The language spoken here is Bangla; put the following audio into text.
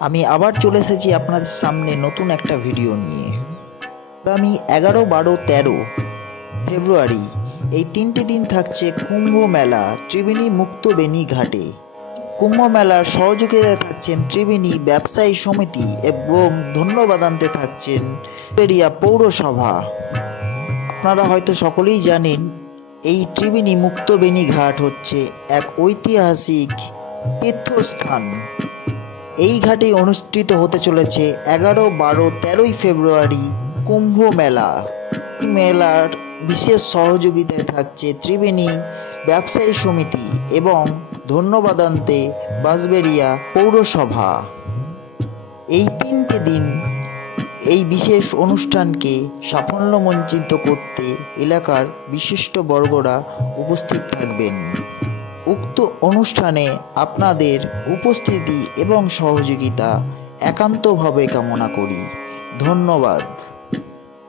আমি আবার চলে এসেছি আপনাদের সামনে নতুন একটা ভিডিও নিয়ে। আগামী 11, 12, 13 ফেব্রুয়ারি এই 3টি দিন থাকছে কুম্ভ মেলা ত্রিবেণী মুক্তবেণী ঘাটে। কুম্ভ মেলার সহযোগিতায় থাকছেন ত্রিবেণী ব্যবসায়ী সমিতি এবং ধন্যবাদান্তে থাকছেন পেরিয়া পৌরসভা। আপনারা হয়তো সকলেই জানেন, এই ত্রিবেণী মুক্তবেণী ঘাট হচ্ছে এক ঐতিহাসিক তীর্থস্থান। এই ঘাটে অনুষ্ঠিত হতে চলেছে 11, 12, 13 ফেব্রুয়ারি কুম্ভ মেলা। মেলার বিশেষ সহযোগিতায় থাকছে ত্রিবেণী ব্যবসায়ী সমিতি এবং ধন্যবাদান্তে বাঁশবেড়িয়া পৌরসভা। এই 3টে দিন এই বিশেষ অনুষ্ঠানকে সাফল্যমণ্ডিত করতে এলাকার বিশিষ্ট বর্গরা উপস্থিত থাকবেন। উক্ত অনুষ্ঠানে আপনাদের উপস্থিতি এবং সহযোগিতা একান্তভাবে কামনা করি। ধন্যবাদ।